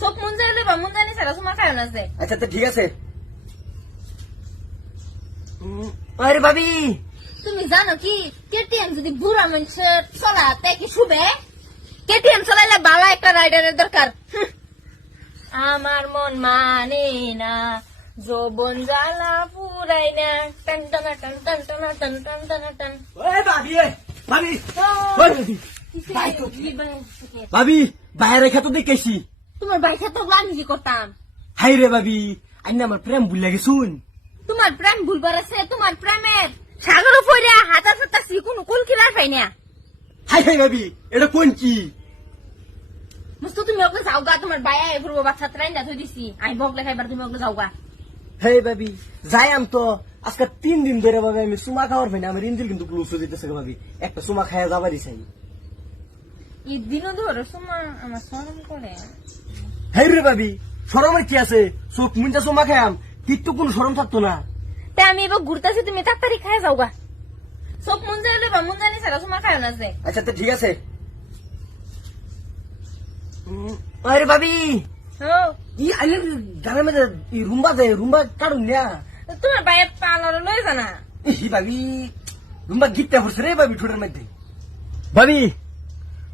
চোখ মন যাইলে বা মন জানি সারা তোমার খায় না যে আচ্ছা তো ঠিক আছে। আরে ভাবি তুমি জানো কি কেটিএম যদি বুড়া মানুষের চলা তাই কি শুবে? কেটিএম চালাইলে বালা একটা রাইডারের দরকার। আমার মন মানে না যৌবন জ্বালা পুরাই না। টান টানা টান টান টানা টান টান টানা টান। ওই ভাবি ভাবি ভাবি বাইরে খেতে দেখেছি। তোমার বাইকে তো আমি কি করতাম। হাই রে ভাবি আইনা আমার প্রেম ভুল লাগে শুন তোমার প্রেম ভুলবার আছে তোমার প্রেমের সাগর ফইরা হাতা ফাতা কোনো কুল কিলার পাই না। হাই হাই ভাবি এটা কোন কি? মস্ত তুমি ওকে যাওগা তোমার বায়া এগুলো বাচ্চা ট্রাইন না থই দিছি। আমি বগলে খাইবার তুমি ওকে যাওগা। হে ভাবি যাই আম তো আজকে তিন দিন ধরে ভাবি আমি সুমা খাওয়ার ভাই না আমার ইঞ্জিল কিন্তু গ্লুস হয়ে যেতেছে ভাবি একটা সুমা খাইয়া যাবারই চাই। এই দিনও ধরে সমা আমার সরম করে। হে রে ভাবি সরমের কি আছে। চোখ মুঞ্জা সুমা খাইয়াম তির তো কোনো সরম থাকতো না। তাই আমি এবার ঘুরতেছি তুমি তাড়াতাড়ি খাই যাওগা। সব মন যাইলে বা মন জানি সারা সমা খায় না যে। আচ্ছা তো ঠিক আছে। আরে ভাবি। ই আইলে গানের মধ্যে ই রুম্বা দে রুম্বা কাটুন না। তোমার বায়ে পালার লয়ে জানা ই ভাবি রুম্বা গীতটা হচ্ছে রে ভাবি ঠোঁটের মধ্যে। ভাবি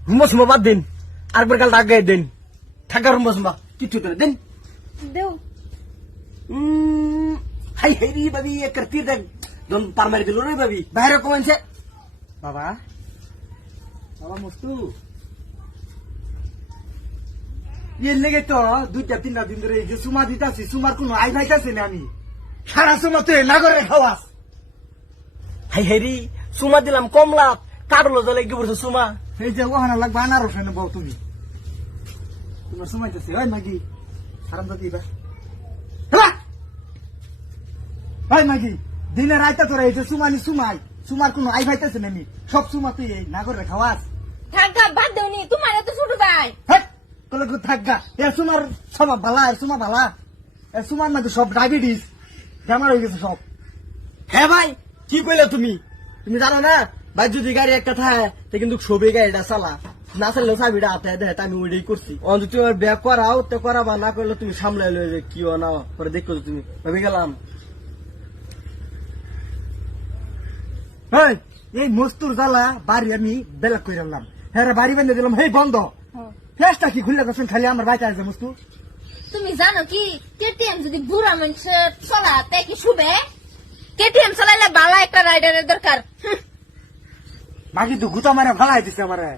রুম্বা সুমা বাদ দিন আরেকবার কাল টাকা দিন। থাকা রুম্বা সুমা কিচ্ছু তো দিন। দেও। হাই হাই রে ভাবি এক করতি দেখ দন পার মারি দিল রে ভাবি বাইরে কমেছে বাবা। বাবা মস্তু। এর লেগে তো দুইটা তিনটা দিন ধরে এই যে সুমা দিতাছি সুমার কোনো আই ভাইতাছি না আমি। সারা সুমা তুই না করে খাওয়াস। হাই হাই রে সুমা দিলাম কম লাভ কাটলো জলে বলছো সুমা। এই যে ওখানে লাগবে আনারস এনে বউ তুমি। তোমার সুমাইতেছে ওই মাগি আরাম দাদি বা ওই মাগি দিনে রাইতে তোরা এই যে সুমানি সুমাই সুমার কোনো আই ভাইতাছে না আমি সব সুমা তুই এই না করে খাওয়াস। থাকা বাদ দেওনি তোমার এত ছোট হেট কলে কো থাকগা এ সুমার স্বভাব ভালা এ সুমা ভালা। এ সুমার মধ্যে সব ডায়াবেটিস বেমার হয়ে গেছে সব। হ্যাঁ ভাই কি কইলে তুমি? তুমি জানো না ভাই যদি গাড়ি একটা থাকে তে কিন্তু ছবি গাড়িটা চালা। না চাইলে চাবিটা হাতে দেয় তা আমি ওইটাই করছি। অন্ত তুমি আমার ব্যাগ করাও তো করাবা না করলে তুমি সামলাই লয়ে যে কি না পরে দেখো তুমি। ভেবে গেলাম। এই, এই মস্তুর জ্বালা বাড়ি আমি বেলা করে আনলাম। হ্যাঁ বাড়ি বেঁধে দিলাম হেই বন্ধ। ফ্যাসটা কি খুললে গেছেন খালি আমার বাইতে আছে মস্তু তুমি জানো কি? কেটিএম যদি বুড়া মানুষের চলা তাই কি শুবে? কেটিএম চালাইলে বালা একটা রাইডারের দরকার। মাগি তো গুতা মারে ভালাই দিছে আমারে।